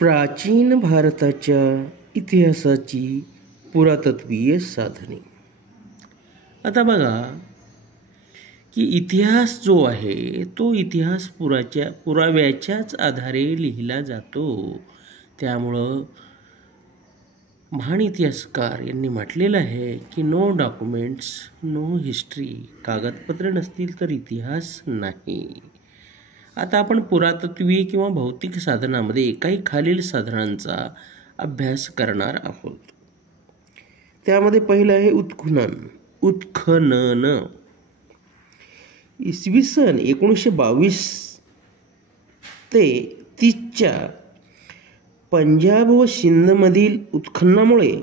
प्राचीन भारताच्या इतिहासाची पुरातत्वीय साधने. आता बघा की इतिहास जो आहे तो इतिहास पुराव्याच्याच आधारे लिहिला जातो. त्यामुळं महान इतिहासकार यांनी म्हटलेलं आहे की नो डॉक्युमेंट्स नो हिस्ट्री. कागदपत्र नसतील तर इतिहास नाही. आता आपण पुरातत्वीय किंवा भौतिक साधनामध्ये काही खालील साधनांचा अभ्यास करणार आहोत. त्यामध्ये पहिलं आहे उत्खनन. इसवी सन 1922 ते 30च्या पंजाब व सिंधमधील उत्खननामुळे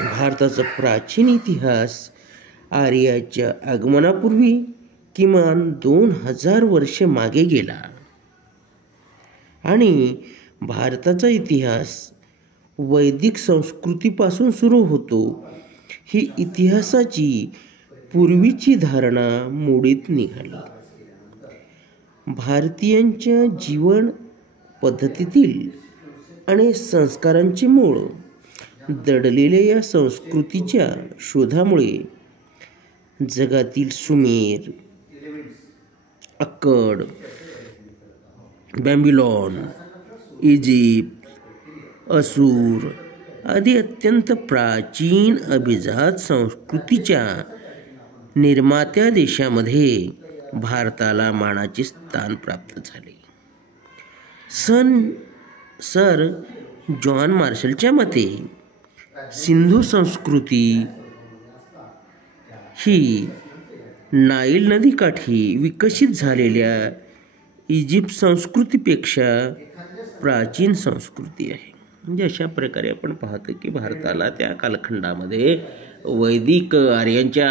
भारताचा प्राचीन इतिहास आर्याच्या आगमनापूर्वी किमान 2000 वर्षे मागे गेला आणि भारताचा इतिहास वैदिक संस्कृतीपासून सुरू होतो. ही इतिहासाची पूर्वीची धारणा मोडीत निघाली. भारतीयांच्या जीवन पद्धतीतील आणि संस्कारांचे मूळ दडलेल्या या संस्कृतीच्या शोधामुळे जगातील सुमेर, अक्कड, बॅबिलॉन, इजिप्त, असूर आदी अत्यंत प्राचीन अभिजात संस्कृतीच्या निर्मात्या देशामध्ये भारताला मानाचे स्थान प्राप्त झाले. सर जॉन मार्शलच्या मते सिंधू संस्कृती ही नाईल नदीकाठी विकसित झालेल्या इजिप्त संस्कृतीपेक्षा प्राचीन संस्कृती आहे. म्हणजे अशा प्रकारे आपण पाहतो की भारताला त्या कालखंडामध्ये वैदिक आर्यांच्या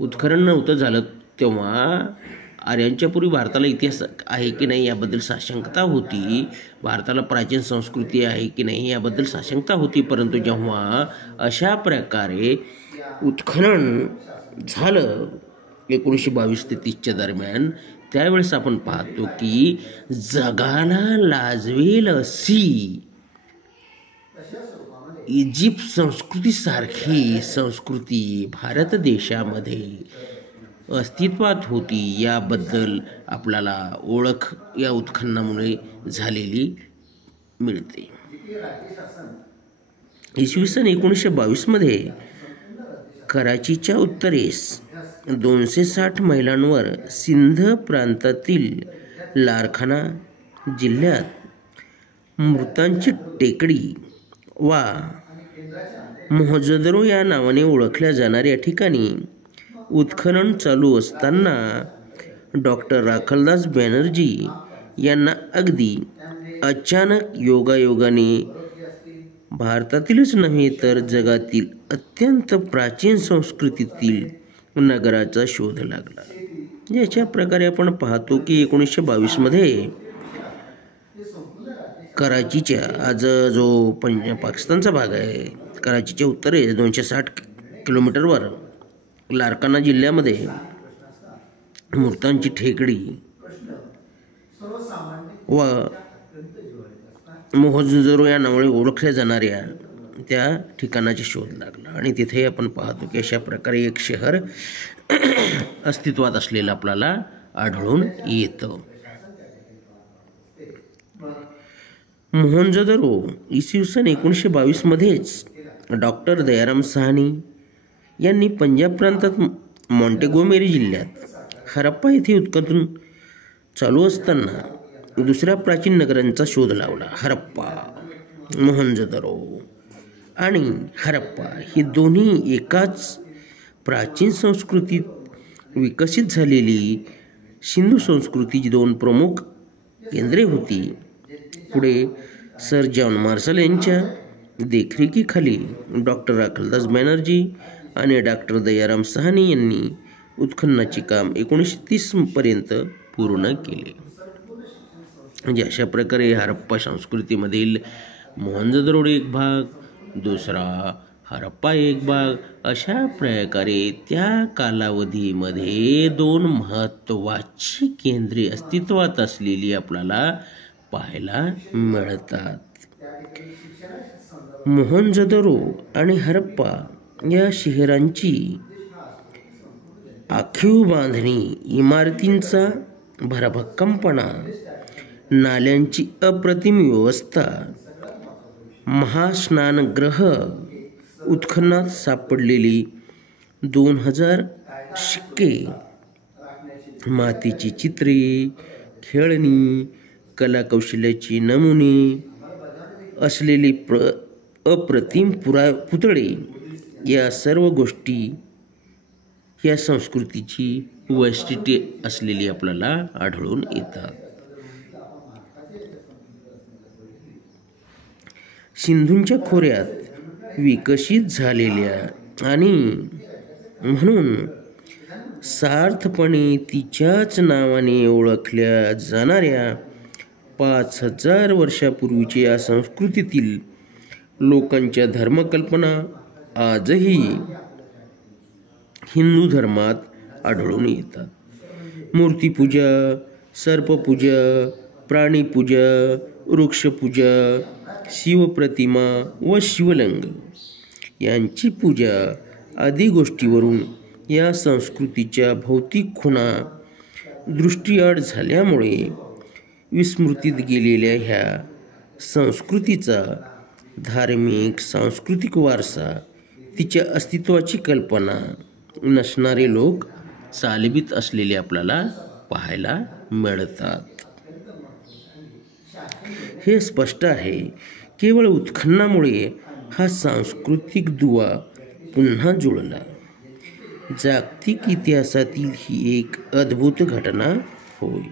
उत्खनन नव्हतं झालं तेव्हा आर्यांच्या पूर्वी भारताला इतिहास आहे की नाही याबद्दल साशंकता होती. भारताला प्राचीन संस्कृती आहे की नाही याबद्दल साशंकता होती. परंतु जेव्हा अशा प्रकारे उत्खनन झालं 1922 ते 30च्या दरम्यान, त्यावेळेस आपण पाहतो की जगाला लाजवेल अशी इजिप्त संस्कृतीसारखी संस्कृती भारत देशामध्ये अस्तित्वात होती. याबद्दल आपल्याला ओळख या उत्खननामुळे झालेली मिळते. इसवी सन 1922 मध्ये कराचीच्या उत्तरेस 260 मैलांवर सिंध प्रांतातील लारखाना जिल्ह्यात मृतांची टेकडी वा मोहजदरो या नावाने ओळखल्या जाणाऱ्या ठिकाणी उत्खनन चालू असताना डॉक्टर राखलदास बॅनर्जी यांना अगदी अचानक योगायोगाने भारतातीलच नव्हे तर जगातील अत्यंत प्राचीन संस्कृतीतील नगराचा शोध लागला. याच्या प्रकारे आपण पाहतो की 1922 मध्ये कराचीच्या आज जो पाकिस्तानचा भाग आहे, कराचीच्या उत्तरेस 260 किलोमीटरवर लारकाना जिल्ह्यामध्ये मृतांची टेकडी व मोहजदरो या नावाने ओळखल्या जाणाऱ्या त्या ठिकाणाचा शोध लागला आणि तिथे आपण पाहतो की अशा प्रकारे एक शहर अस्तित्वात असलेलं आपल्याला आढळून येतं. मोहनजोदरो इसवी सन 1922 मध्येच डॉक्टर दयाराम साहनी यांनी पंजाब प्रांतात मॉन्टेगोमेरी जिल्ह्यात हरप्पा येथे उत्खनन चालू असताना दुसऱ्या प्राचीन नगरांचा शोध लावला. हरप्पा, मोहनजोदरो आणि हरप्पा ही दोन्ही एकाच प्राचीन संस्कृतीत विकसित झालेली सिंधू संस्कृतीची दोन प्रमुख केंद्रे होती. पुढे सर जॉन मार्शल यांच्या देखरेखीखाली डॉक्टर राखलदास बॅनर्जी आणि डॉक्टर दयाराम साहनी यांनी उत्खननाचे काम 1930 पर्यंत पूर्ण केले. म्हणजे अशा प्रकारे हरप्पा संस्कृतीमधील मोहनजोदरो एक भाग, दुसरा हरप्पा एक भाग. अशा प्रकारे त्या कालावधीमध्ये 2 महत्त्वाची केंद्रे अस्तित्वात असलेली आपल्याला पाहायला मिळतात. मोहनजोदडो आणि हरप्पा या शहरांची आखीव बांधणी, इमारतींचा भरभक्कमपणा, नाल्यांची अप्रतिम व्यवस्था, महास्नानगृह, उत्खननात सापडलेली 2000 शिक्के, मातीची चित्रे, खेळणी, कलाकौशल्याची नमुने असलेले अप्रतिम पुतळे या सर्व गोष्टी या संस्कृतीची वैशिष्ट्ये असलेली आपल्याला आढळून येतात. सिंधूच्या खोऱ्यात विकसित झालेल्या आणि म्हणून सार्थपणे तिच्याच नावाने ओळखल्या जाणाऱ्या 5000 वर्षापूर्वीच्या या संस्कृतीतील लोकांच्या धर्मकल्पना आजही हिंदू धर्मात आढळून येतात. मूर्तीपूजा, सर्पपूजा, प्राणीपूजा, वृक्षपूजा, शिवप्रतिमा व शिवलिंग यांची पूजा आदी गोष्टीवरून या संस्कृतीच्या भौतिक खुणा दृष्टीआड झाल्यामुळे विस्मृतीत गेलेल्या ह्या संस्कृतीचा धार्मिक सांस्कृतिक वारसा, तिच्या अस्तित्वाची कल्पना नसणारे लोक चालवीत असलेले आपल्याला पाहायला मिळतात. हे स्पष्ट आहे, केवळ उत्खननामुळे हा सांस्कृतिक दुवा पुन्हा जुळला. जागतिक इतिहासातील ही एक अद्भुत घटना होय.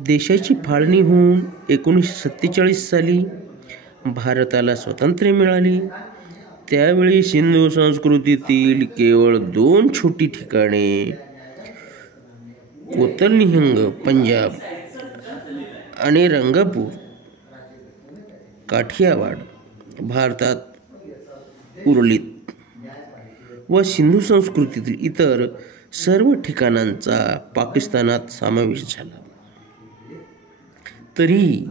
देशाची फाळणी होऊन 1947 साली भारताला स्वातंत्र्य मिळाले. त्यावेळी सिंधू संस्कृतीतील केवळ 2 छोटी ठिकाणे कोतलनिहंग पंजाब आणि रंगपूर काठियावाड भारतात उरलीत व सिंधू संस्कृतीतील इतर सर्व ठिकाणांचा पाकिस्तानात समावेश झाला. तरीही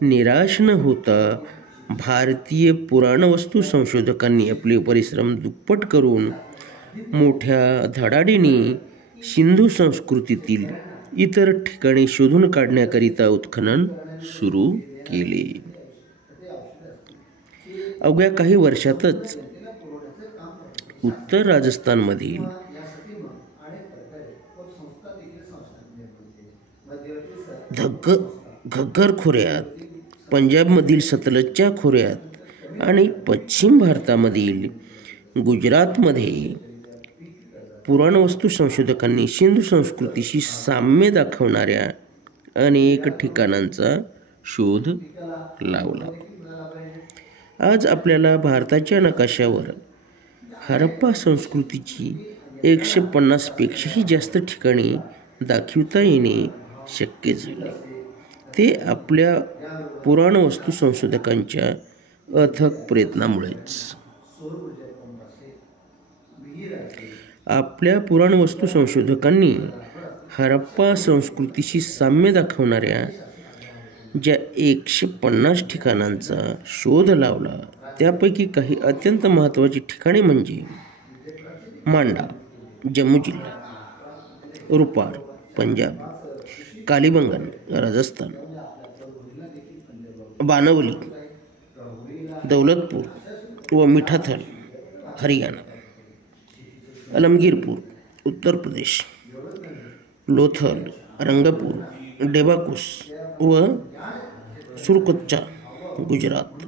निराश न होता भारतीय पुराणवस्तू संशोधकांनी आपले परिश्रम दुप्पट करून मोठ्या धडाडीने सिंधू संस्कृतीतील इतर ठिकाणे शोधून काढण्याकरिता उत्खनन सुरू केले. अवघ्या काही वर्षातच उत्तर राजस्थानमधील घग्गर खोऱ्यात, पंजाबमधील सतलजच्या खोऱ्यात आणि पश्चिम भारतामधील गुजरातमध्ये पुराणवस्तू संशोधकांनी सिंधू संस्कृतीशी साम्य दाखवणाऱ्या अनेक ठिकाणांचा शोध लावला. आज आपल्याला भारताच्या नकाशावर हरप्पा संस्कृतीची 150 पेक्षाही जास्त ठिकाणे दाखविता येणे शक्य झाले. ते आपल्या पुराणवस्तू संशोधकांच्या अथक प्रयत्नामुळेच. आपल्या पुराणवस्तू संशोधकांनी हरप्पा संस्कृतीशी साम्य दाखवणाऱ्या ज्या 150 ठिकाणांचा शोध लावला, त्यापैकी काही अत्यंत महत्त्वाची ठिकाणे म्हणजे मांडा जम्मू जिल्हा, रुपार पंजाब, कालीबंगन राजस्थान, बानावली, दौलतपूर व मिठाथल हरियाणा, अलमगीरपूर उत्तर प्रदेश, लोथल, रंगपूर, डेबाकुस व सुरकोच्चा गुजरात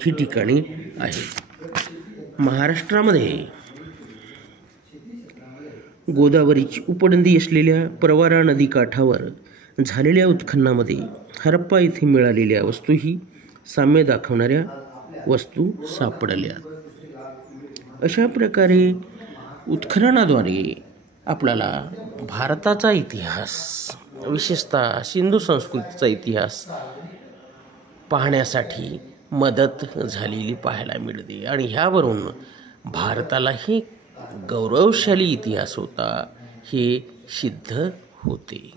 ही ठिकाणे आहेत. महाराष्ट्रामध्ये गोदावरीची उपनदी असलेल्या प्रवरा नदी काठावर झालेल्या उत्खननामध्ये हरप्पा येथे मिळालेल्या वस्तूही साम्य दाखवणाऱ्या वस्तू सापडल्या. अशा प्रकारे उत्खननाद्वारे आपल्याला भारताचा इतिहास, विशेषतः सिंधू संस्कृतीचा इतिहास पाहण्यासाठी मदत झालेली पाहायला मिळते आणि ह्यावरून भारतालाही गौरवशाली इतिहास होता हे सिद्ध होते.